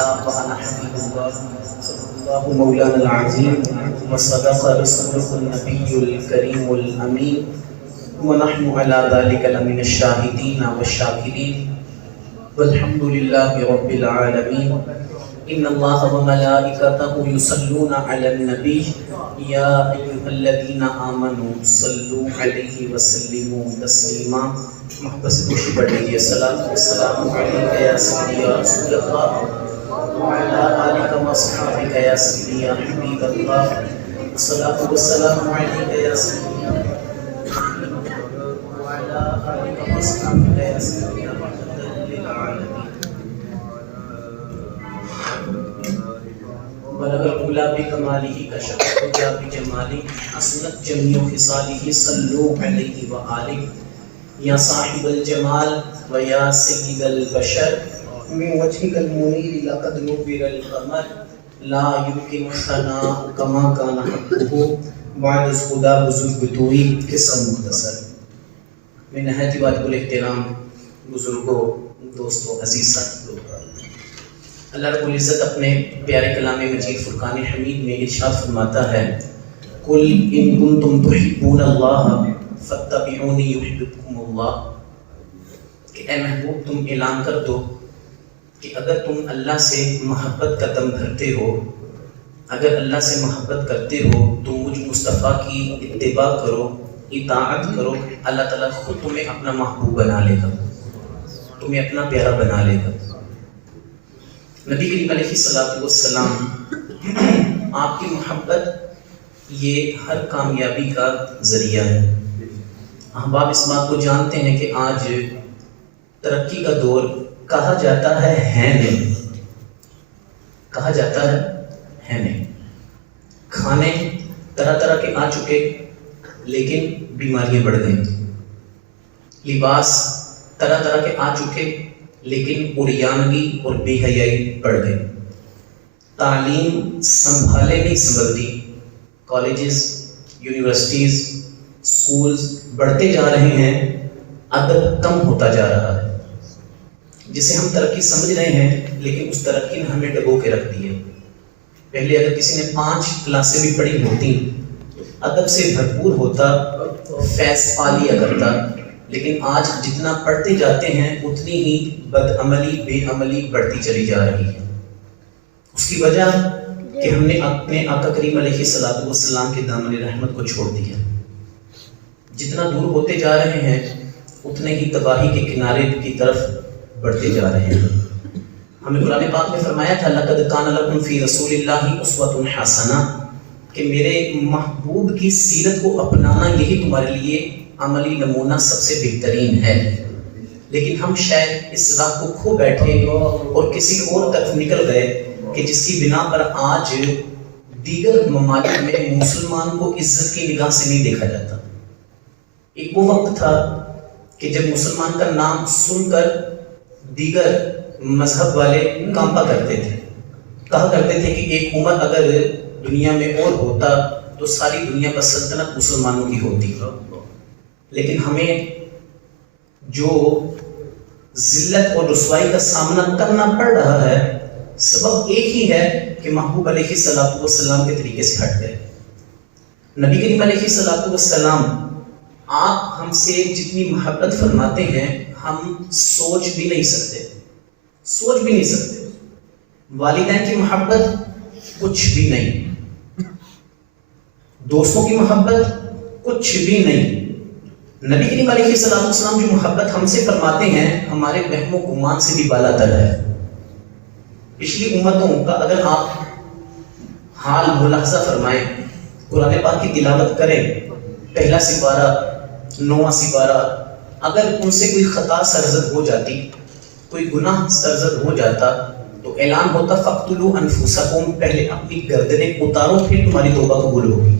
تعالى وأنا حبيب الله صدق الله مولانا العظيم وصدق رسوله النبي الكريم الأمين ونحن على ذلك لمن الشاهدين والشاكرين والحمد لله رب العالمين. إن الله وملائكته يصلون على النبي يا أيها الذين آمنوا صلوا عليه وسلموا تسليما. محبت سے خوشی پڑھ لیجیے. السلام علیکم یا سیدی یا رسول اللہ وعلی آلک و اصحابک یا سیدی یا حبیب اللہ. الصلاۃ والسلام علیک یا سیدی یا وعلی آلک و اصحابک یا سیدی یا رحمۃ للعالمین. بلغ العلا بکمالہ کشف الدجی بجمالہ حسنت جمیع خصالہ صلوا علیہ وآلہ. یا صاحب الجمال و یا سید البشر من وجهك المنیر لقد نور القمر لا يمكن الثناء كما كان حقه بعد از خدا بزرگ توئی. قصہ مختصر. میں نہایت واجب الاحترام بزرگوں، دوستوں، عزیز ساتھیوں، اللہ رب العزت اپنے پیارے کلام مجید فرقان حمید میں ارشاد فرماتا ہے قل ان کنتم تحبون اللہ فاتبعونی یحببکم اللہ، کہ اے محبوب تم اعلان کر دو کہ اگر تم اللہ سے محبت کا دم بھرتے ہو، اگر اللہ سے محبت کرتے ہو تو مجھ مصطفیٰ کی اتباع کرو، اطاعت کرو، اللہ تعالیٰ خود تمہیں اپنا محبوب بنا لے گا، تمہیں اپنا پیارا بنا لے گا. نبی کریم علیہ الصلوۃ والسلام آپ کی محبت یہ ہر کامیابی کا ذریعہ ہے. احباب اس بات کو جانتے ہیں کہ آج ترقی کا دور کہا جاتا ہے نہیں، کہا جاتا ہے نہیں. کھانے طرح طرح کے آ چکے لیکن بیماریاں بڑھ گئیں. لباس طرح طرح کے آ چکے لیکن عریانگی اور بے حیائی بڑھ گئی. تعلیم سنبھالے نہیں سنبھلتی. کالجز، یونیورسٹیز، سکولز بڑھتے جا رہے ہیں، ادب کم ہوتا جا رہا ہے. جسے ہم ترقی سمجھ رہے ہیں لیکن اس ترقی نے ہمیں ڈبو کے رکھ دی ہے. پہلے اگر کسی نے 5 کلاسیں بھی پڑھی ہوتی، ادب سے بھرپور ہوتا، فیض پا لیا کرتا، لیکن آج جتنا پڑھتے جاتے ہیں اتنی ہی بد عملی، بے عملی بڑھتی چلی جا رہی ہے. اس کی وجہ کہ ہم نے اپنے آقا کریم علیہ الصلوۃ والسلام کے دامن رحمت کو چھوڑ دیا. جتنا دور ہوتے جا رہے ہیں اتنے ہی تباہی کے کنارے کی طرف بڑھتے جا رہے ہیں. ہمیں قرآن پاک میں فرمایا تھا لقد کان لکم فی رسول اللہ اسوۃ حسنہ، کہ میرے محبوب کی سیرت کو اپنانا یہی تمہارے لیے عملی نمونہ سب سے بہترین ہے. لیکن ہم شاید اس راہ کو کھو بیٹھے اور کسی اور طرف نکل گئے کہ جس کی بنا پر آج دیگر ممالک میں مسلمان کو عزت کی نگاہ سے نہیں دیکھا جاتا. ایک وہ وقت تھا کہ جب مسلمان کا نام سن کر دیگر مذہب والے کانپا کرتے تھے. کہا کرتے تھے کہ ایک عمر اگر دنیا میں اور ہوتا تو ساری دنیا پر سلطنت مسلمانوں کی ہوتی. لیکن ہمیں جو ذلت اور رسوائی کا سامنا کرنا پڑ رہا ہے سبب ایک ہی ہے کہ محبوب علیہ الصلوۃ والسلام کے طریقے سے ہٹ گئے. نبی کریم علیہ الصلوۃ والسلام آپ ہم سے جتنی محبت فرماتے ہیں ہم سوچ بھی نہیں سکتے، سوچ بھی نہیں سکتے. والدین کی محبت کچھ بھی نہیں، دوستوں کی محبت کچھ بھی نہیں. نبی کریم علیہ الصلوۃ والسلام جو محبت ہم سے فرماتے ہیں ہمارے وہم و گمان سے بھی بالا تر ہے. پچھلی امتوں کا اگر آپ حال ملاحظہ فرمائیں، قرآن پاک کی تلاوت کریں، پہلا سپارہ، 9واں سپارہ، اگر ان سے کوئی خطا سرزد ہو جاتی، کوئی گناہ سرزد ہو جاتا تو اعلان ہوتا فَاقْتُلُوا أَنفُسَكُمْ، پہلے اپنی گردنیں اتارو پھر تمہاری توبہ قبول ہوگی.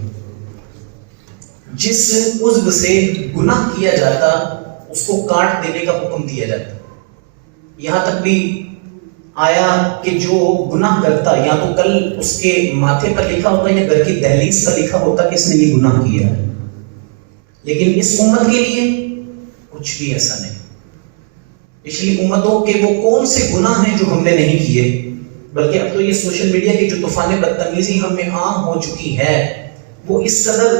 جس عضو سے گناہ کیا جاتا اس کو کاٹ دینے کا حکم دیا جاتا. یہاں تک بھی آیا کہ جو گناہ کرتا یا تو کل اس کے ماتھے پر لکھا ہوتا یا گھر کی دہلیز پر لکھا ہوتا کہ اس نے یہ گناہ کیا ہے. لیکن اس امت کے لیے کچھ بھی ایسا نہیں. پچھلی امتوں کے وہ کون سے گناہ ہیں جو ہم نے نہیں کیے؟ بلکہ اب تو یہ سوشل میڈیا کی جو طوفان بدتمیزی ہم میں عام ہو چکی ہے وہ اس قدر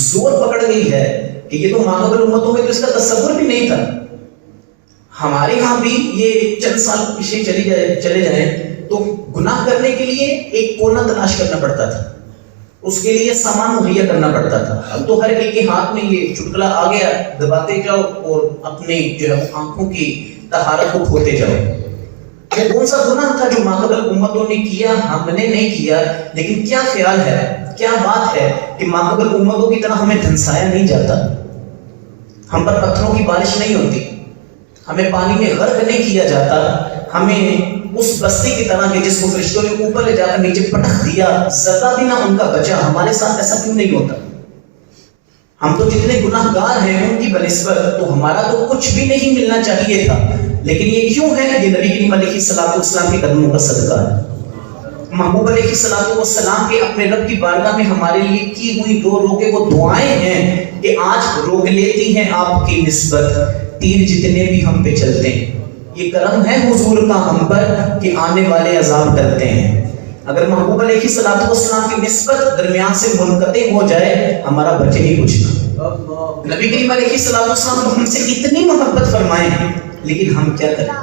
زور پکڑ گئی ہے کہ یہ تو ماقبل امتوں میں تو اس کا تصور بھی نہیں تھا. ہمارے ہاں بھی یہ چند سال پیچھے چلے جائیں تو گناہ کرنے کے لیے ایک کونا تلاش کرنا پڑتا تھا, اس کے لیے سامان مہیا کرنا پڑتا تھا. اب تو ہر ایک کے ہاتھ میں یہ چٹکلا آ گیا, دباتے جاؤ اور اپنے جو ہے آنکھوں کی طہارت کو کھوتے جاؤ. یہ کون سا گناہ تھا جو ماقبل امتوں نے کیا, ہم نے نہیں کیا, لیکن کیا خیال ہے, کیا بات ہے کہ ماقبل امتوں کی طرح ہمیں دھنسایا نہیں جاتا, ہم پر پتھروں کی بارش نہیں ہوتی, ہمیں پانی میں غرق نہیں کیا جاتا, ہمیں اس بستی کی طرح کہ جس کو فرشتوں نے اوپر لے جا کر نیچے پٹک دیا, ذرہ بھی نہ ان کا بچا. ہمارے ساتھ ایسا کیوں نہیں ہوتا؟ ہم تو جتنے گناہ گار ہیں ان کی بنسبت تو ہمارا تو کچھ بھی نہیں ملنا چاہیے تھا, لیکن یہ کیوں ہے؟ یہ نبی کریم علیہ الصلوۃ والسلام کے قدموں کا صدقہ ہے. محبوب علیہ الصلوۃ والسلام کے اپنے رب کی بارگاہ میں ہمارے لیے کی ہوئی رو کے وہ دعائیں ہیں کہ آج روک لیتی ہیں آپ کی نسبت تیر جتنے بھی ہم پہ چلتے ہیں. یہ کرم ہے حضور کا ہم پر کہ آنے والے عذاب ڈرتے ہیں. اگر محبوب علیہ الصلوۃ والسلام کی نسبت درمیان سے منقطع ہو جائے ہمارا بچے ہی کچھ نہ. نبی کریم علیہ الصلوۃ والسلام تو ہم سے اتنی محبت فرمائے ہیں, لیکن ہم کیا کریں؟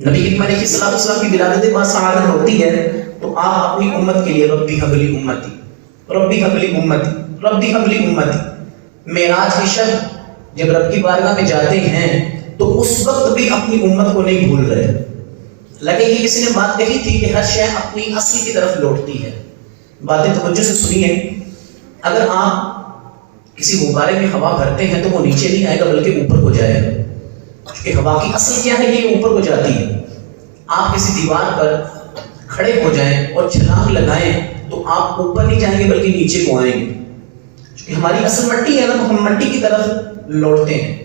نبی کریم علیہ الصلوۃ والسلام کی ولادت باسعادت ہوتی ہے تو آپ اپنی امت کے لیے ربی ہب لی امتی, ربی ہب لی امتی, ربی ہب لی امتی. معراج کی شب جب رب کی بارگاہ میں جاتے ہیں تو اس وقت بھی اپنی امت کو نہیں بھول رہے. لگے یہ کسی نے بات کہی تھی کہ ہر شے اپنی اصل کی طرف لوٹتی ہے. باتیں توجہ سے سنیے. اگر آپ کسی غبارے میں ہوا بھرتے ہیں تو وہ نیچے نہیں آئے گا بلکہ اوپر کو جائے گا, کیونکہ ہوا کی اصل کیا ہے, یہ اوپر کو جاتی ہے. آپ کسی دیوار پر کھڑے ہو جائیں اور چھلانگ لگائیں تو آپ اوپر نہیں جائیں گے بلکہ نیچے کو آئیں گے, کیونکہ ہماری اصل مٹی ہے نا, تو ہم مٹی کی طرف لوٹتے ہیں.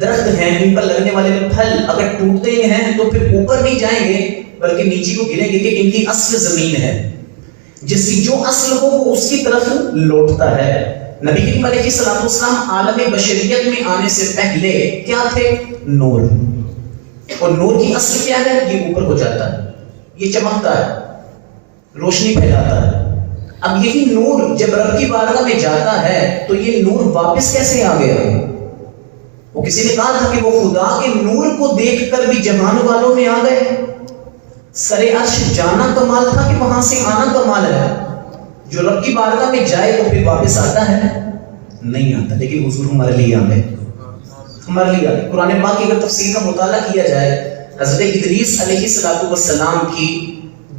درخت ہیں, ان پر لگنے والے پھل اگر ٹوٹتے ہیں تو پھر اوپر نہیں جائیں گے بلکہ نیچے کو گریں گے, کہ ان کی اصل زمین ہے, جس کی جو اصل ہو وہ اس کی طرف لوٹتا ہے. نبی کریم علیہ الصلوۃ والسلام عالم بشریت میں آنے سے پہلے کیا تھے؟ نور. اور نور کی اصل کیا ہے؟ یہ اوپر کو جاتا ہے, یہ چمکتا ہے, روشنی پھیلاتا ہے. اب یہی نور جب رب کی بارگاہ میں جاتا ہے تو یہ نور واپس کیسے آ گیا؟ وہ کسی نے کہا تھا کہ وہ خدا کے نور کو دیکھ کر بھی جہان والوں میں آ گئے. سرے عرش جانا کمال تھا کہ وہاں سے آنا کمال ہے. جو رب کی بارگاہ میں جائے تو پھر واپس آتا ہے؟ نہیں آتا. لیکن حضور ہمارے لیے آ گئے, ہمارے لیے آ گئے. قرآن پاک کی اگر تفسیر کا مطالعہ کیا جائے, حضرت ادریس علیہ الصلوۃ والسلام کی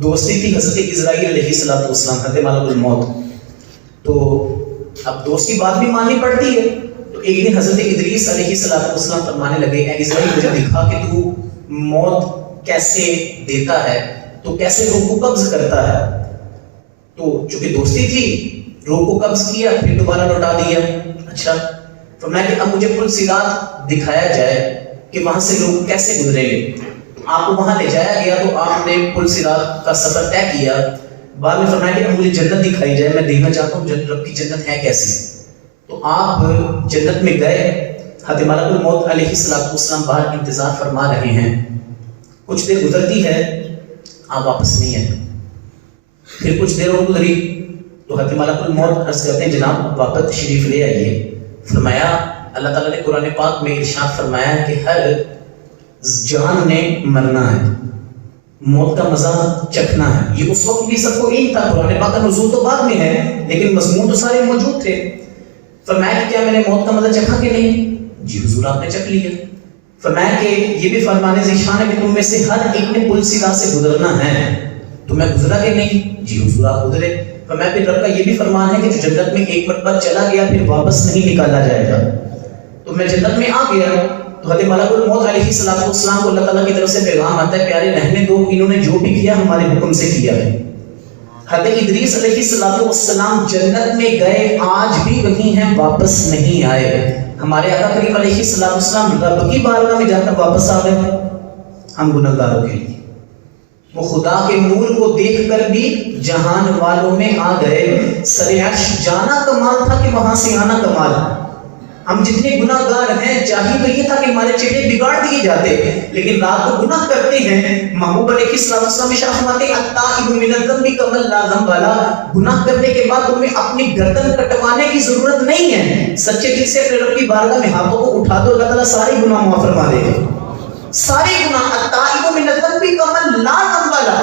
دوستی تھی حضرت اسرائیل علیہ الصلوۃ والسلام, حضرت ملک الموت. تو اب دوست کی بات بھی ماننی پڑتی ہے. تو ایک دن حضرت ادریس علیہ الصلوۃ والسلام فرمانے لگے, اے اسرائیل مجھے دکھا کہ تو موت کیسے دیتا ہے, تو کیسے روح کو قبض کرتا ہے. تو چونکہ دوستی تھی, روح کو قبض کیا پھر دوبارہ لوٹا دیا. اچھا, فرمایا کہ اب مجھے پل صراط دکھایا جائے کہ وہاں سے لوگ کیسے گزریں گے. آپ کو وہاں لے جایا گیا تو آپ نے پل صراط کا سفر طے کیا. بعد میں فرمایا کہ اب مجھے جنت دکھائی جائے, میں دیکھنا چاہتا ہوں رب کی جنت ہے کیسی. تو آپ جنت میں گئے. حضرت ملک الموت علیہ الصلوۃ والسلام باہر انتظار فرما رہے ہیں. کچھ دیر گزرتی ہے, آپ واپس نہیں آئے. پھر کچھ دیر اور گزری تو حضرت ملک الموت عرض کرتے ہیں جناب واپس تشریف لے آئیے. فرمایا اللہ تعالیٰ نے قرآن پاک میں ارشاد فرمایا کہ ہر جان نے مرنا ہے, موت کا مزہ چکھنا ہے. یہ اس وقت بھی سب کو علم تھا, قرآن پاک کا نزول تو بعد میں ہے لیکن مضمون تو سارے موجود تھے. فرمایا کہ کیا میں نے موت کا مزہ چکھا کہ نہیں؟ جی حضور آپ نے چکھ لیا. فرمایا کہ یہ بھی فرمانے ذیشان ہے کہ تم میں سے ہر ایک نے پل صراط سے گزرنا ہے, تو میں گزرا کہ نہیں؟ جی حضور آپ گزرے. فرمایا پھر رب کا یہ بھی فرمان ہے کہ جو جنت میں ایک مرتبہ چلا گیا پھر واپس نہیں نکالا جائے گا. تو میں جنت میں آ گیا تو حضرت ملک الموت علیہ الصلوۃ والسلام کو اللہ تعالیٰ کی طرف سے پیغام آتا ہے, پیارے رہنے دو, انہوں نے جو بھی کیا ہمارے حکم سے کیا ہے. حضرت ادریس علیہ الصلوۃ والسلام جنت میں گئے, آج بھی وہیں ہیں, واپس نہیں آئے. ہمارے آقا کریم علیہ الصلوۃ والسلام رب کی بارگاہ میں جا کر واپس آ گئے. ہم گنہگاروں کے لیے وہ خدا کے نور کو دیکھ کر بھی جہان والوں میں آ گئے. سر عرش جانا کمال تھا کہ وہاں سے آنا کمال. ہم جتنے گناہگار ہیں چاہیے تو یہ تھا کہ ہمارے چہرے بگاڑ دیے جاتے، لیکن رات کو گناہ کرتے ہیں۔ محبوب علیہ السلام ارشاد فرماتے ہیں التائب من الذنب کمن لا ذنب له، گناہ کرنے کے بعد تمہیں اپنی گردن کٹوانے کی ضرورت نہیں ہے، سچے دل سے اپنے رب کی بارگاہ میں ہاتھوں کو اٹھا دو، اللہ تعالیٰ سارے گناہ معاف فرما دے گا، سارے گناہ۔ التائب من الذنب کمن لا ذنب له،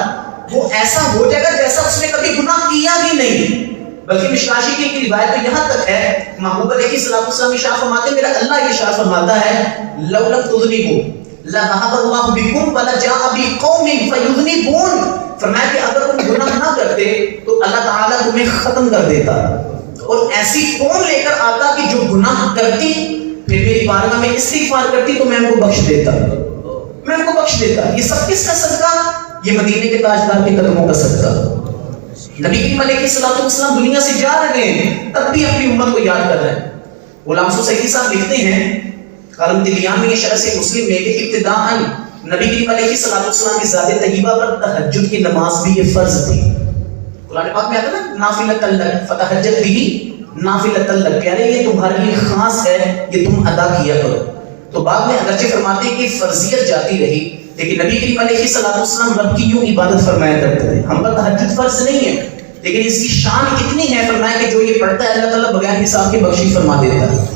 وہ ایسا ہو جائے گا جیسا اس نے کبھی گناہ کیا ہی نہیں۔ بلکہ مشکاشی کی ایک روایت تو یہاں تک ہے، محبوب علیہ السلام ارشاد فرماتے ہیں، میرا اللہ یہ ارشاد فرماتا ہے لو لم تذنبوا لذهب الله بكم ولجاء بقوم فيذنبون، فرمایا کہ اگر تم گناہ نہ کرتے تو اللہ تعالیٰ تمہیں ختم کر دیتا اور ایسی قوم لے کر آتا کہ جو گناہ کرتی پھر میری بارگاہ میں استغفار کرتی تو میں ان کو بخش دیتا، میں ان کو بخش دیتا۔ یہ سب کس کا صدقہ؟ یہ مدینے کے تاجدار کے قدموں کا صدقہ۔ نبی کریم علیہ السلام دنیا سے جا رہے ہیں تب بھی اپنی امت کو یاد کر رہے ہیں۔ غلام سعیدی صاحب لکھتے ہیں قلم طلیان میں، یہ شرح سے مسلم میں، کہ ابتداءً نبی کریم علیہ السلام کی ذات طیبہ پر تہجد کی نماز بھی یہ فرض تھی۔ قرآن پاک میں آتا ہے نا نافلۃ لک فتہجد بہ نافلۃ لک، پیارے یہ تمہارے لیے خاص ہے، یہ تم ادا کیا کرو۔ تو بعد میں اگرچہ فرماتے ہیں کہ فرضیت جاتی رہی، لیکن نبی کریم علیہ السلام رب کی یوں عبادت فرمایا کرتے تھے۔ ہم پر تہجد فرض نہیں ہے، لیکن اس کی شان اتنی ہے، فرمایا کہ جو یہ پڑھتا ہے اللہ تعالیٰ بغیر حساب کے بخشش فرما دیتا ہے۔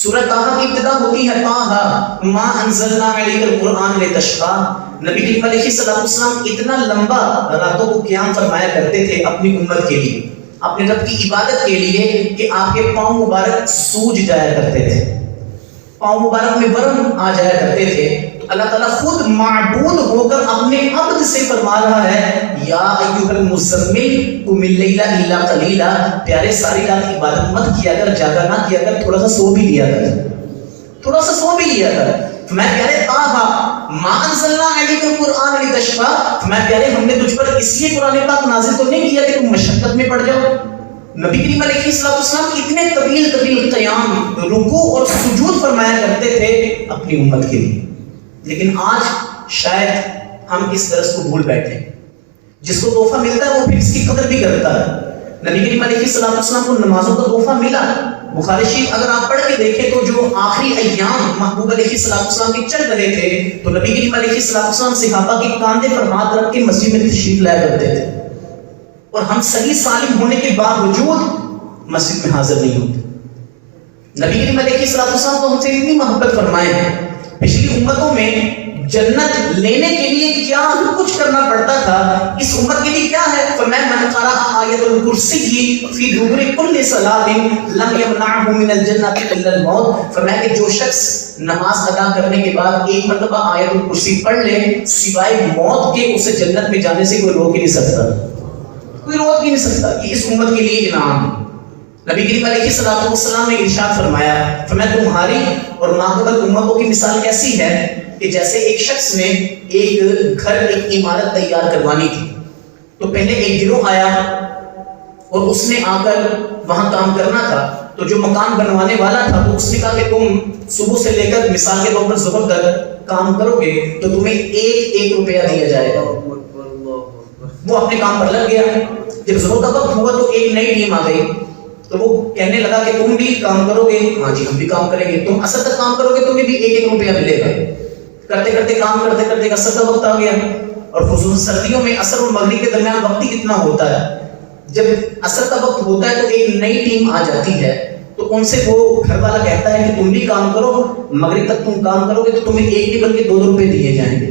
سورہ طٰہٰ کی ابتدا ہوتی ہے طٰہٰ ما انزلنا علیک القرآن لتشقیٰ۔ نبی کریم علیہ السلام اتنا لمبا راتوں کو قیام فرمایا کرتے تھے اپنی امت کے لیے، اپنے رب کی عبادت کے لیے، کہ آپ کے پاؤں مبارک سوج جایا کرتے تھے، پاؤں مبارک میں ورم آ جایا کرتے تھے۔ اللہ تعالیٰ خود معبود ہو کر اپنے عبد سے فرما رہا ہے یا ایھا المزمل قم اللیل الا قلیلا، پیارے ساری رات عبادت مت کیا کر، جاگا نہ کیا کر، تھوڑا سا سو بھی لیا کر، تھوڑا سا سو بھی لیا کر۔ میں پیارے طٰہٰ ما انزلنا علیک القرآن لتشقیٰ، میں پیارے ہم نے تجھ پر اس لیے قرآن پاک نازل تو نہیں کیا کہ تم مشقت میں پڑ جاؤ۔ نبی کریم علیہ السلام اتنے طویل قیام، رکوع اور سجود فرمایا کرتے تھے اپنی امت کے لیے، لیکن آج شاید ہم اس درس کو بھول بیٹھے۔ جس کو تحفہ ملتا ہے وہ پھر اس کی قدر بھی کرتا ہے۔ نبی کریم علیہ السلام کو نمازوں کا تحفہ ملا، بخاری شریف اگر آپ پڑھ کے دیکھیں تو جو آخری ایام محبوب علیہ السلام کے چل رہے تھے تو نبی کریم علیہ السلام صحابہ کے کاندھے پر ہاتھ رکھ کے مسجد میں تشریف لایا کرتے تھے، اور ہم صحیح سالم ہونے کے باوجود مسجد میں حاضر نہیں ہوتے۔ نبی کریم علیہ السلام کو ہم سے اتنی محبت فرمائے ہیں، پچھلی امتوں میں جنت لینے کے لیے کیا کچھ کرنا پڑتا تھا، اس امت کے لیے کیا ہے؟ فرمایا من قرأ آیۃ الکرسی فی دبر کل صلاۃ لم یمنعہ من الجنۃ الا الموت، فرمایا کہ جو شخص نماز ادا کرنے کے بعد ایک مرتبہ آیت الکرسی پڑھ لے سوائے موت کے اسے جنت میں جانے سے کوئی روک ہی نہیں سکتا، کوئی روک ہی نہیں سکتا۔ یہ اس امت کے لیے انعام ہے۔ نبی کریم علیہ السلام نے ارشاد فرمایا تمہاری اور ماقبل امتوں کی مثال کیسی ہے کہ جیسے ایک شخص نے ایک گھر، ایک عمارت تیار کروانی تھی، تو پہلے ایک گروہ آیا اور اس نے آ کر وہاں کام کرنا تھا، تو جو مکان بنوانے والا تھا تو اس نے کہا کہ تم صبح سے لے کر مثال کے طور پر ظہر تک کام کرو گے تو تمہیں ایک روپیہ دیا جائے گا۔ وہ اپنے کام پر لگ گیا، جب ظہر کا وقت ہوا تو ایک نئی ٹیم آ گئی، تو وہ کہنے لگا کہ تم بھی کام کرو گے؟ ہاں جی ہم بھی کام کریں گے۔ تم عصر تک کام کرو گے تمہیں بھی ایک روپیہ ملے گا۔ کرتے کرتے کام کرتے کرتے عصر کا وقت آ گیا، اور خصوصاً سردیوں میں عصر اور مغرب کے درمیان وقت ہی کتنا ہوتا ہے، جب عصر کا وقت ہوتا ہے تو ایک نئی ٹیم آ جاتی ہے، تو ان سے وہ گھر والا کہتا ہے کہ تم بھی کام کرو، مغرب تک تم کام کرو گے تو تمہیں ایک نہیں بلکہ 2 روپے دیے جائیں گے۔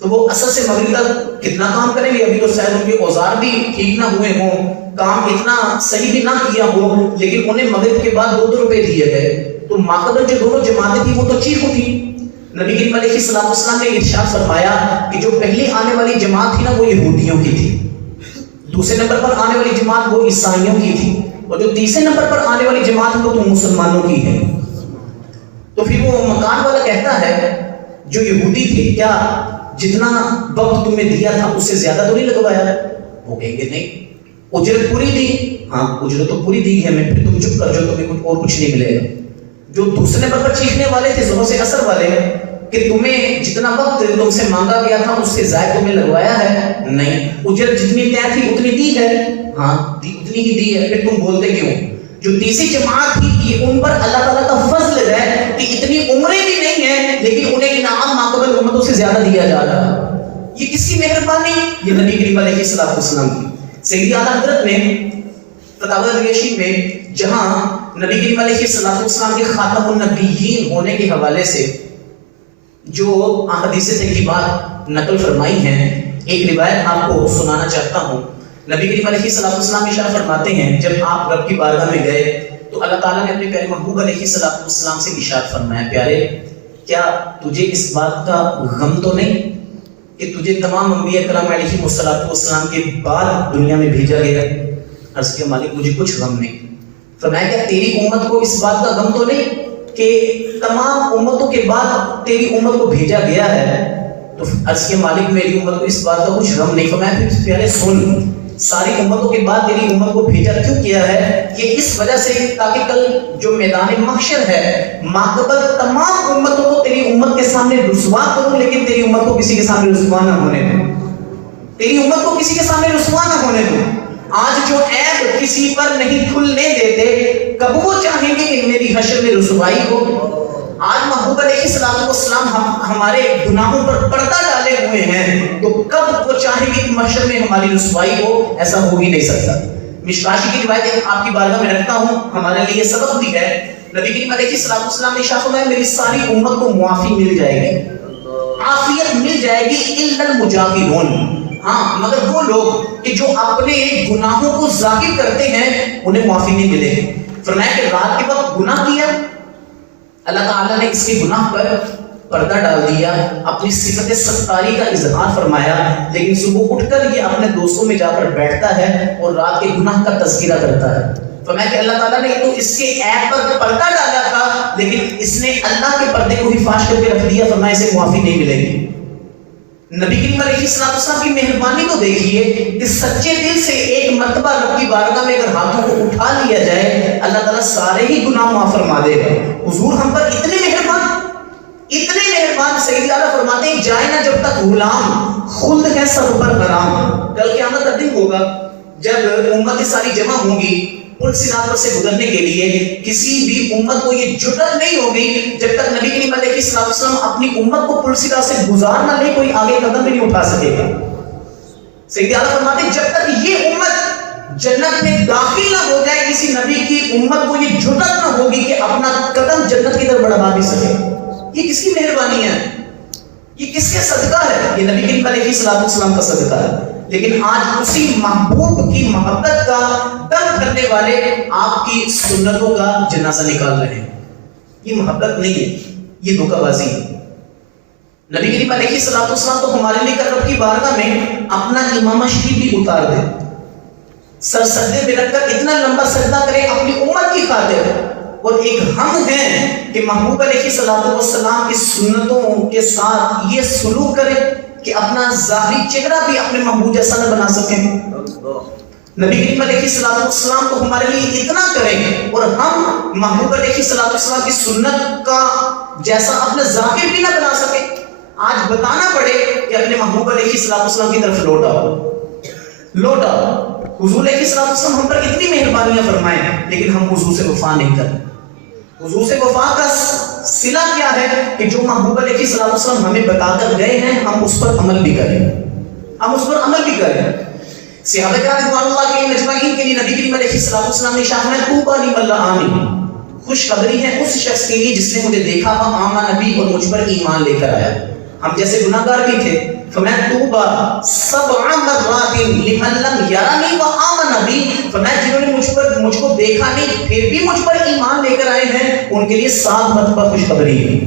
تو وہ عصر سے مغرب تک کتنا کام کریں گے؟ ابھی تو شاید ان کے اوزار بھی ٹھیک نہ ہوئے ہوں، کام اتنا صحیح بھی نہ کیا ہو، لیکن انہیں مغرب کے بعد 2 روپے دیے گئے۔ تو ماقبل جو دونوں جماعتیں تھیں وہ تو چیخ اٹھی۔ نبی کریم علیہ السلام نے ارشاد فرمایا کہ جو پہلے آنے والی جماعت تھی نا وہ یہودیوں کی تھی، دوسرے نمبر پر آنے والی جماعت وہ عیسائیوں کی تھی، اور جو تیسرے نمبر پر آنے والی جماعت وہ تو مسلمانوں کی ہے۔ تو پھر وہ مکان والا کہتا ہے جو یہودی تھے کیا جتنا وقت تمہیں دیا تھا اس سے زیادہ تو نہیں لگوایا؟ وہ کہیں گے نہیں۔ اجرت پوری دی؟ ہاں اجرت تو پوری دی ہے میں، پھر تم چپ کر جاؤ، تمہیں اور کچھ نہیں ملے گا۔ جو دوسرے نمبر پر چیخنے والے تھے ظہر سے عصر والے کہ تمہیں جتنا وقت تم سے مانگا گیا تھا اس سے زائد تمہیں لگوایا ہے؟ نہیں۔ اجرت جتنی طے تھی اتنی دی ہے؟ ہاں اتنی ہی دی ہے، پھر تم بولتے کیوں؟ جو تیسری جماعت تھی یہ ان پر اللہ تعالیٰ کا فضل ہے کہ اتنی عمریں بھی نہیں ہیں لیکن انہیں انعام ماقبل امتوں سے زیادہ دیا جا رہا ہے. یہ کس کی مہربانی؟ یہ نبی کریم علیہ السلام کی. سیدی اعلیٰ حضرت نے فتاوی ریشی میں جہاں نبی کریم علیہ السلام کے خاتم النبیین ہونے کے حوالے سے جو احادیث طیبات نقل فرمائی ہیں، ایک روایت آپ کو سنانا چاہتا ہوں. نبی کریم علیہ السلام ارشاد فرماتے ہیں جب آپ رب کی بارگاہ میں گئے تو اللہ تعالیٰ نے اپنے پیارے محبوب علیہ السلام سے ارشاد فرمایا، پیارے کیا تجھے اس بات کا غم تو نہیں کہ تجھے تمام انبیاء کرام علیہ السلام کے بعد دنیا میں بھیجا گیا؟ عرض کیا مالک مجھے کچھ غم نہیں. فرمایا کیا تیری امت کو اس بات کا غم تو نہیں کہ تمام امتوں کے بعد تیری امت کو بھیجا گیا ہے؟ تو عرض کیا مالک میری امت کو اس بات کا کچھ غم نہیں. فرمایا پھر پیارے سن، ساری امتوں کے بعد تیری امت کو بھیجا کیوں کیا ہے؟ یہ اس وجہ سے تاکہ کل جو میدان محشر ہے ماقبل تمام امتوں کو تیری امت کے سامنے رسوا کروں، لیکن تیری امت کو کسی کے سامنے رسوا نہ ہونے دوں. تیری امت کو کسی کے سامنے رسوا نہ ہونے دوں. آج جو عیب کسی پر نہیں کھلنے دیتے، کب وہ چاہیں گے کہ میری حشر میں رسوائی ہو؟ آج محبوب علیہ السلام ہمارے گناہوں پر پردہ ڈالے ہوئے ہیں، تو کب وہ چاہیں گے کہ محشر میں ہماری رسوائی ہو؟ ایسا ہو ہی نہیں سکتا. مشکاشی کی روایت آپ کی بارگاہ میں رکھتا ہوں، ہمارے لیے سبق بھی ہے. نبی کریم علیہ السلام نے ارشاد فرمایا میری ساری امت کو معافی مل جائے گی، عافیت مل جائے گی، الا المجاہرون، ہاں مگر وہ لوگ کہ جو اپنے گناہوں کو ظاہر کرتے ہیں انہیں معافی نہیں ملے گی. فرمایا کہ رات کے وقت گناہ کیا، اللہ تعالیٰ نے اس کے گناہ پر پردہ ڈال دیا، اپنی صفت ستاری کا اظہار فرمایا، لیکن صبح اٹھ کر یہ اپنے دوستوں میں جا کر بیٹھتا ہے اور رات کے گناہ کا تذکرہ کرتا ہے. فرمایا کہ اللہ تعالیٰ نے تو اس کے عیب پر پردہ ڈالا تھا لیکن اس نے اللہ کے پردے کو بھی فاش کر کے رکھ دیا. فرمایا اسے معافی نہیں ملے گی. نبی کریم علیہ السلام کی مہربانی کو دیکھیے کہ سچے دل سے ایک مرتبہ رب کی بارگاہ میں اگر ہاتھوں کو اٹھا لیا جائے اللہ تعالیٰ سارے ہی گناہ معاف فرما دے گا. حضور ہم پر اتنے مہربان سیدی اعلیٰ فرماتے ہیں جائے نہ جب تک غلام، خلد ہے سب پر حرام. کل قیامت کا دن ہوگا جب امتیں ساری جمع ہوں گی پل صراط پر سے گزرنے کے لیے، کسی بھی امت کو یہ جرأت نہیں ہوگی جب تک نبی کریم علیہ السلام اپنی امت کو پل صراط سے گزار نہ لے کوئی آگے قدم بھی نہیں اٹھا سکے گا. سیدی اعلیٰ فرماتے ہیں جب تک یہ امت جنت میں داخل نہ ہو جائے کسی نبی کی امت کو یہ جرأت نہ ہوگی کہ اپنا قدم جنت کی طرف بڑھا بھی سکے. یہ کس کی مہربانی ہے؟ یہ کس کے صدقہ ہے؟ یہ نبی کریم علیہ السلام کا صدقہ ہے. لیکن آج اسی محبوب کی محبت کا دم کرنے والے آپ کی سنتوں کا جنازہ نکال رہے ہیں. یہ محبت نہیں ہے، یہ دھوکہ بازی ہے. نبی کریم علیہ السلام تو ہمارے لیے رب کی بارگاہ میں اپنا امامہ شریف بھی اتار دے، سر سجدے میں رکھ کر اتنا لمبا سجدہ کرے اپنی امت کی خاطر، اور ایک ہم ہیں کہ محبوب علیہ السلام کی سنتوں کے ساتھ یہ سلوک کرے کہ اپنا ظاہری چہرہ بھی اپنے محبوب جیسا نہ بنا سکیں. نبی کریم علیہ السلام تو ہمارے لیے اتنا کریں اور ہم محبوب علیہ السلام کی سنت کا جیسا اپنا ظاہر بھی نہ بنا سکیں. آج بتانا پڑے کہ اپنے محبوب علیہ السلام کی طرف لوٹ آؤ. حضور علیہ السلام ہم پر اتنی مہربانیاں فرمائیں لیکن ہم حضور سے وفا نہیں کرتے. حضور سے وفا کا صلہ کیا ہے کہ جو محبوب علیہ السلام ہمیں بتا کر گئے ہیں ہم اس پر عمل بھی کریں. صحابہ کرام رضوان اللہ کے مجمعین کے لیے نبی کریم علیہ السلام نے ارشاد فرمایا طوبی لمن لآنی، خوشخبری ہے اس شخص کے لیے جس نے مجھے دیکھا وہ آمن نبی اور مجھ پر ایمان لے کر آیا. ہم جیسے گناہگار بھی تھے. فرمایا طوبی 7 مرات لمن لم یرانی وآمن بی، فرمایا جنہوں نے مجھ کو دیکھا نہیں پھر بھی مجھ پر ایمان لے کر آئے ہیں ان کے لیے 7 مرتبہ خوشخبری ہے.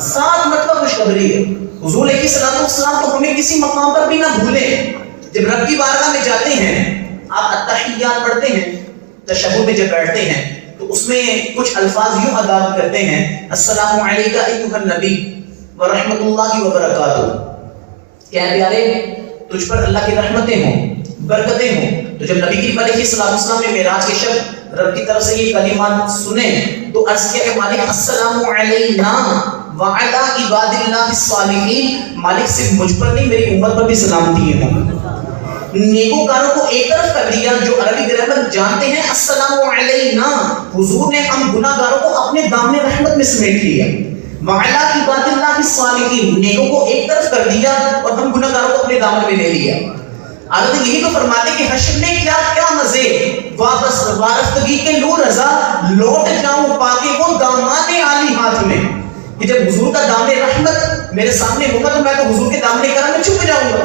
7 مرتبہ خوشخبری ہے. حضور علیہ السلام تو ہمیں کسی مقام پر بھی نہ بھولیں. جب رب کی بارگاہ میں جاتے ہیں آپ التحیات پڑھتے ہیں، تشہد میں جب بیٹھتے ہیں تو اس میں کچھ الفاظ یوں ادا کرتے ہیں السلام علیکہ ایھا النبی ورحمۃ اللہ وبرکاتہ. کیا پیارے تجھ پر اللہ کی رحمتیں ہوں، برکتیں ہوں. تو جب نبی کریم علیہ السلام نے معراج کے شب رب کی طرف سے یہ کلمات سنے تو عرض کیا کہ مالک السلام علینا وعلی عباد اللہ الصالحین، مالک صرف مجھ پر نہیں میری امت پر بھی سلامتی ہے. نیکوکاروں کو ایک طرف کر دیا جو عربی گرامر جانتے ہیں. السلام علینا, حضور نے ہم گناہگاروں کو اپنے دامن رحمت میں سمیٹ لیا. وعلی عباد اللہ الصالحین, نیکوں کو ایک طرف کر دیا اور ہم گناہگاروں کو اپنے دامن میں لے لیا. حضرت یہی تو فرماتے کہ حشر میں کیا کیا مزے, واپس وارفتگی کے لو رضا, لوٹ جاؤں پاکے وہ دامان عالی ہاتھ میں. کہ جب حضور کا دامن رحمت میرے سامنے ہوگا تو میں تو حضور کے دامن کرم میں چھپ جاؤں گا,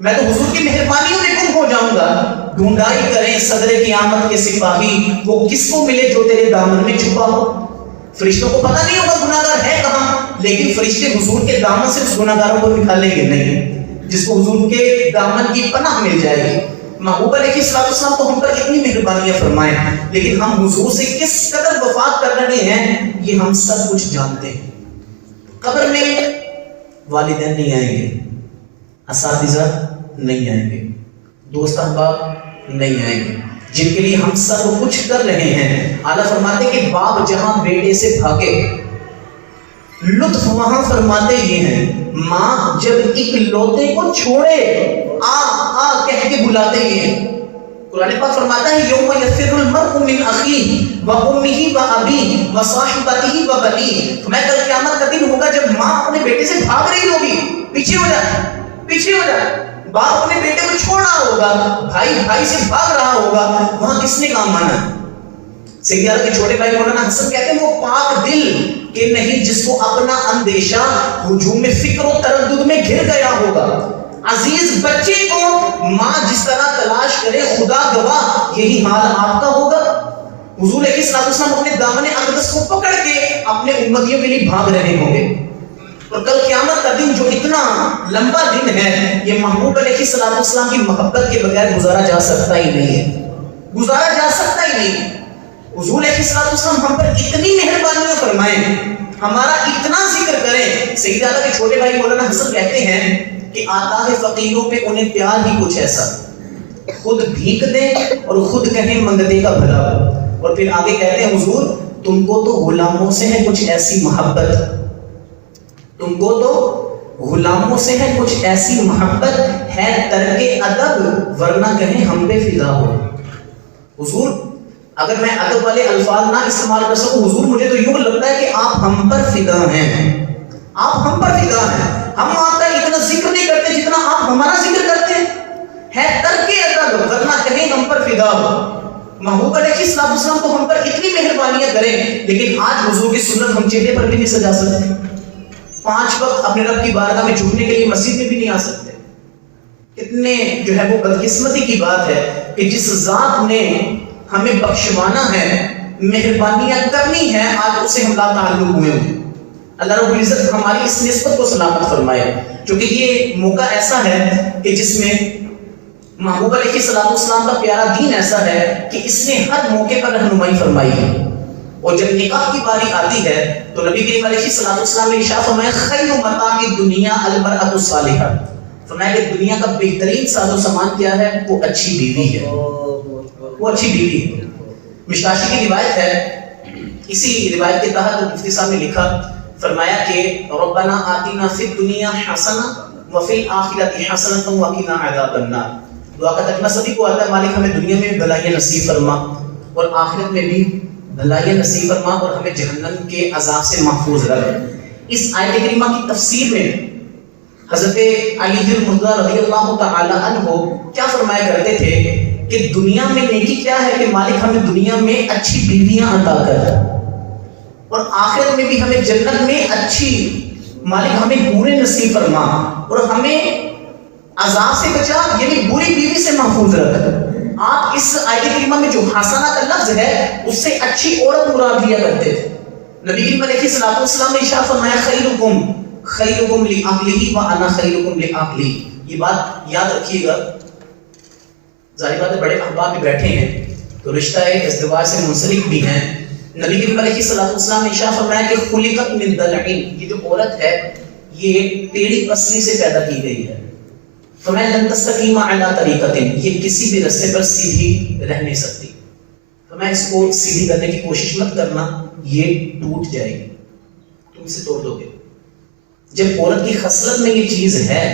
میں تو حضور کی مہربانیوں میں گم ہو جاؤں گا. ڈھونڈائی کریں صدر قیامت کے سپاہی, وہ کس کو ملے جو تیرے دامن میں چھپا ہو. فرشتوں کو پتہ نہیں ہوگا گناہگار ہے کہاں, لیکن فرشتے حضور کے دامن سے اس گناہگاروں کو نکالیں گے نہیں, جس کو حضور کے دامن کی پناہ مل جائے گی. محبوب علیہ السلام تو ہم پر اتنی مہربانیاں فرمائیں, لیکن ہم حضور سے کس قدر وفات کر رہے ہیں یہ ہم سب کچھ جانتے ہیں. قبر میں والدین نہیں آئیں گے, اساتذہ نہیں آئیں گے, دوست احباب نہیں آئیں گے, جن کے لیے ہم سب کچھ کر رہے ہیں. اعلیٰ فرماتے ہیں کہ باپ جہاں بیٹے سے بھاگے, لطف وہاں فرماتے یہ ہیں, ماں جب ایک لوتے کو چھوڑے آ آ کہہ کے بلاتے یہ ہیں. قرآن پاک فرماتا ہے یوم یفر المرء من اخیہ و امہ و ابیہ و صاحبتہ و بنیہ. میں کل قیامت کا دن ہوگا جب ماں اپنے بیٹے سے بھاگ رہی ہوگی, پیچھے ہو جا پیچھے ہو جا, باپ اپنے بیٹے کو چھوڑ رہا ہوگا, بھائی بھائی سے بھاگ رہا ہوگا, وہاں کس نے کام مانا. سیدیارہ کے چھوٹے بھائی مولانا حسن کہتے ہیں وہ پاک دل کہ نہیں جس کو اپنا اندیشہ ہجوم فکر و تردد میں گھر گیا ہوگا. عزیز بچے کو ماں جس طرح تلاش کرے خدا گواہ یہی حال آپ کا ہوگا. حضور علیہ السلام اپنے دامن اقدس کو پکڑ کے اپنے امتیوں کے لیے بھاگ رہے ہوں گے. اور کل قیامت کا دن جو اتنا لمبا دن ہے, یہ محبوب علیہ السلام کی محبت کے بغیر گزارا جا سکتا ہی نہیں ہے, گزارا جا سکتا ہی نہیں. حضور علیہ السلام ہم پر اتنی مہربانیاں فرمائیں, ہمارا اتنا ذکر کریں. سیدیارہ کے چھوٹے بھائی مولانا حسن کہتے ہیں کہ آتا ہے فقیروں پہ انہیں پیار ہی کچھ ایسا, خود بھیک دیں اور خود کہیں منگتے کا بھلا. اور پھر آگے کہتے ہیں حضور تم کو تو غلاموں سے ہے کچھ ایسی محبت, تم کو تو غلاموں سے ہے کچھ ایسی محبت, ہے ترک ادب ورنہ کہیں ہم پہ فدا ہو. حضور اگر میں ادب والے الفاظ نہ استعمال کر سکوں, حضور مجھے تو یوں لگتا ہے کہ آپ ہم پر فدا ہیں, آپ ہم پر فدا ہیں. ہم آپ کا اتنا ذکر نہیں کرتے جتنا آپ ہمارا ذکر کرتے ہیں. ہے ترک ادب ورنہ کہیں ہم پر فدا ہو. محبوب علیہ السلام تو ہم پر اتنی مہربانیاں کریں, لیکن آج حضور کی سنت ہم چہرے پر بھی نہیں سجا سکتے, 5 وقت اپنے رب کی بارگاہ میں جھکنے کے لیے مسجد میں بھی نہیں آ سکتے. کتنے جو ہے وہ بدقسمتی کی بات ہے کہ جس ذات نے ہمیں بخشوانا ہے, مہربانیاں کرنی ہے, آج اسے ہم لا تعلق ہوئے ہیں. اللہ رب العزت ہماری اس نسبت کو سلامت فرمائے, کیونکہ یہ موقع ایسا ہے کہ جس میں محبوب علیہ السلام کا پیارا دین ایسا ہے کہ اس نے ہر موقع پر رہنمائی فرمائی ہے. اور جب نکاح کی باری آتی ہے تو نبی کریم علیہ السلام نے ارشاد فرمایا خیر متاع الدنیا المرأۃ الصالحہ, فرمایا کہ دنیا کا بہترین ساز و سامان کیا ہے, وہ اچھی بیوی ہے, وہ اچھی بیوی ہے. مشکاشی کی روایت ہے, اسی روایت کے تحت مفتی صاحب نے لکھا, فرمایا کہ ربنا آتنا فی الدنیا حسنہ وفی الآخرۃ حسنۃ وقنا عذاب النار. دعا کا ترجمہ سبھی کو آتا ہے, مالک ہمیں دنیا میں بھی بھلائیاں نصیب فرما اور آخرت میں بھی بھلائیاں نصیب فرما اور ہمیں جہنم کے عذاب سے محفوظ رکھ. اس آیت کریمہ کی تفسیر میں حضرت علی المرضی رضی اللہ تعالی عنہ کیا فرمایا کرتے تھے کہ دنیا میں نیکی کیا ہے کہ مالک ہمیں دنیا میں اچھی بیویاں عطا کر, اور آخرت میں بھی ہمیں جنت میں اچھی, مالک ہمیں حوریں نصیب فرما اور ہمیں عذاب سے بچا, یعنی بری بیوی سے محفوظ رکھ. آپ اس آیت کریمہ میں جو حسنہ کا لفظ ہے اس سے اچھی عورت مراد لیا کرتے تھے. نبی کریم علیہ السلام نے ارشاد فرمایا خیرکم لأہلہ وانا خیرکم لأہلی. یہ بات یاد رکھیے گا, ظاہر بات ہے بڑے احباب بھی بیٹھے ہیں تو رشتہ ازدواج سے منسلک بھی ہیں. نبی کریم علیہ السلام نے ارشاد فرمایا کہ خلقت من ضلع, یہ جو عورت ہے یہ ٹیڑھی پسلی سے پیدا کی گئی ہے. فرمایا لن تستقیم علی طریقۃ, یہ کسی بھی راستے پر سیدھی رہ نہیں سکتی. فرمایا اس کو سیدھی کرنے کی کوشش مت کرنا, یہ ٹوٹ جائے گی, تم اسے توڑ دو گے. جب عورت کی خصلت میں یہ چیز ہے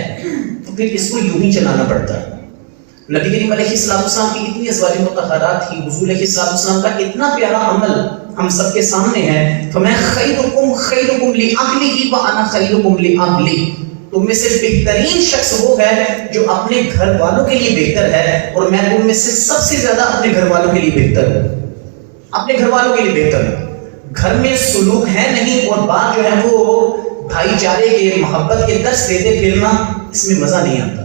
تو پھر اس کو یوں ہی چلانا پڑتا ہے. نبی کریم علیہ السلام کی اتنی ازواج مطہرات تھی، حضور علیہ السلام کا اتنا پیارا عمل ہم سب کے سامنے ہے. فرمایا خیرکم خیرکم لأہلہ وانا خیرکم لأہلی. تم میں سے بہترین شخص وہ ہے جو اپنے گھر والوں کے لیے بہتر ہے، اور میں تم میں سے سب سے زیادہ اپنے گھر والوں کے لیے بہتر ہوں. اپنے گھر والوں کے لیے بہتر ہوں. گھر میں سلوک ہے نہیں اور بات جو ہے وہ بھائی چارے کے محبت کے درس دیتے پھرنا، اس میں مزہ نہیں آتا.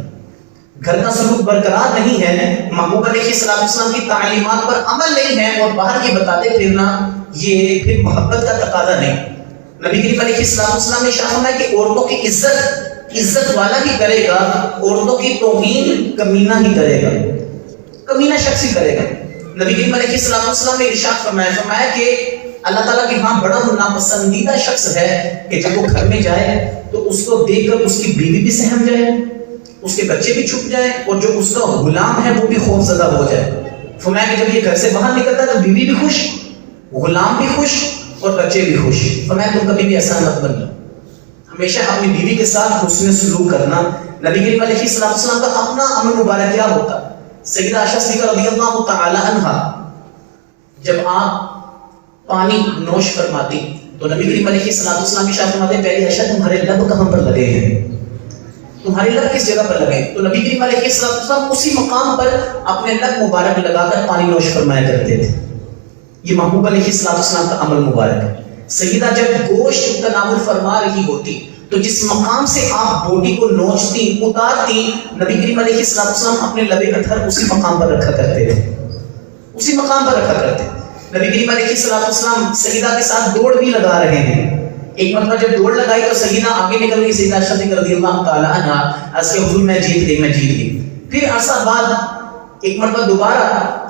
گھر کا سلوک برقرار نہیں ہے، محبوب علیہ السلام کی تعلیمات پر عمل نہیں ہے اور باہر یہ بتاتے پھرنا، یہ پھر محبت کا تقاضا نہیں. نبی کریم علیہ السلام نے ارشاد فرمایا کہ عورتوں کی عزت والا ہی کرے گا، عورتوں کی توہین کمینہ ہی کرے گا، کمینہ شخص ہی کرے گا. نبی کریم علیہ السلام نے ارشاد فرمایا کہ اللہ تعالیٰ کے ہاں بڑا ناپسندیدہ شخص ہے کہ جب وہ گھر میں جائے تو اس کو دیکھ کر اس کی بیوی بھی سہم جائے، اس کے بچے بھی چھپ جائیں، اور جو اس کا غلام ہے وہ بھی خوف زدہ ہو جائے. فرمایا کہ جب یہ گھر سے باہر نکلتا ہے تو بیوی بھی خوش، غلام بھی خوش اور بچے بھی خوش. فرمایا تم کبھی بھی ایسا مت بننا، ہمیشہ اپنی بیوی کے ساتھ حسن سلوک کرنا. نبی کریم علیہ السلام کا اپنا عمل مبارک کیا ہوتا؟ سیدہ عائشہ صدیقہ رضی اللہ تعالی عنہا جب آپ پانی نوش فرماتی تو نبی کریم علیہ السلام کی شاہ فرماتے ہیں پہلی عائشہ تمہارے لب کہاں پر لگے ہیں، تمہارے لب کس جگہ پر لگے؟ تو نبی کریم علیہ السلام اسی مقام پر اپنے لب مبارک لگا کر پانی نوش فرمایا کرتے تھے. یہ محبوب علیہ السلام کا عمل مبارک ہے. سیدہ جب گوشت تناول فرما رہی ہوتی تو جس مقام سے آپ بوٹی کو نوچتی اتارتی، نبی کریم علیہ السلام اپنے لب اطہر اسی مقام پر رکھا کرتے تھے، اسی مقام پر رکھا کرتے. نبی کریم علیہ السلام سیدہ کے ساتھ دوڑ بھی لگا رہے ہیں. ایک مرتبہ جب دوڑ لگائی تو سیدہ آگے نکل گئی، سیدہ عائشہ صدیقہ رضی اللہ تعالی عنہا اس کے حضور میں جیت گئی. پھر عرصہ بعد ایک مرتبہ دوبارہ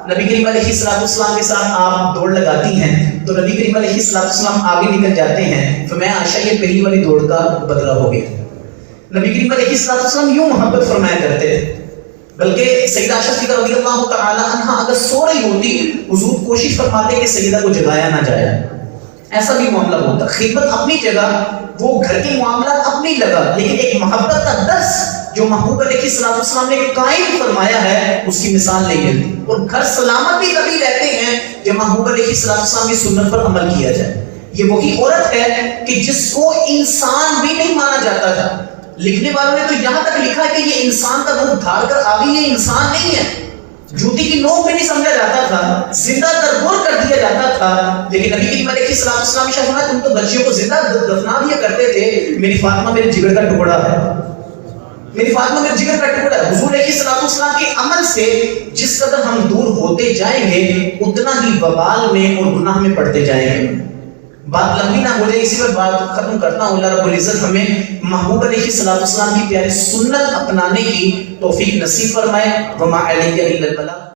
نبی کریم علیہ السلام کے ساتھ آپ دوڑ لگاتی ہیں تو نبی کریم علیہ السلام آگے نکل جاتے ہیں. فرمایا عائشہ یہ پہلی والی دوڑ کا بدلہ ہو گیا. نبی کریم علیہ السلام یوں محبت فرمایا کرتے تھے. بلکہ سیدہ عائشہ صدیقہ رضی اللہ تعالی عنہا اگر سو رہی ہوتی حضور کوشش فرماتے کہ سیدہ کو جگایا نہ جائے. ایسا بھی معاملہ ہوتا. خدمت اپنی جگہ، وہ گھر کے معاملات اپنی جگہ، لیکن ایک محبت کا درس جو محبوب علیہ السلام نے قائم فرمایا ہے اس کی مثال نہیں ملتی. اور گھر سلامت بھی تبھی رہتے ہیں جب محبوب علیہ السلام کی سنت پر عمل کیا جائے. یہ وہی عورت ہے کہ جس کو انسان بھی نہیں مانا جاتا تھا. لکھنے والوں نے تو یہاں تک لکھا کہ یہ انسان کا روپ دھار کر آ گئی، یہ انسان نہیں ہے. جوتی کی نوک میں نہیں سمجھا جاتا تھا، زندہ درگور کر دیا جاتا تھا. لیکن نبی کریم علیہ السلام کی شاہ تم تو بچیوں کو زندہ دفنا دیا کرتے تھے. میری فاطمہ میرے جگر کا ٹکڑا ہے، میری فاطمہ میرے جگر کا ٹکڑا ہے. حضور علیہ السلام کے عمل سے جس قدر ہم دور ہوتے جائیں گے اتنا ہی وبال میں اور گناہ میں پڑتے جائیں گے. بات لمبی نہ ہو جائے، اسی پر بات ختم کرتا ہوں. اللہ رب العزت ہمیں محبوب علیہ السلام کی پیاری سنت اپنانے کی توفیق نصیب فرمائے. وما علیہ الا البلاغ.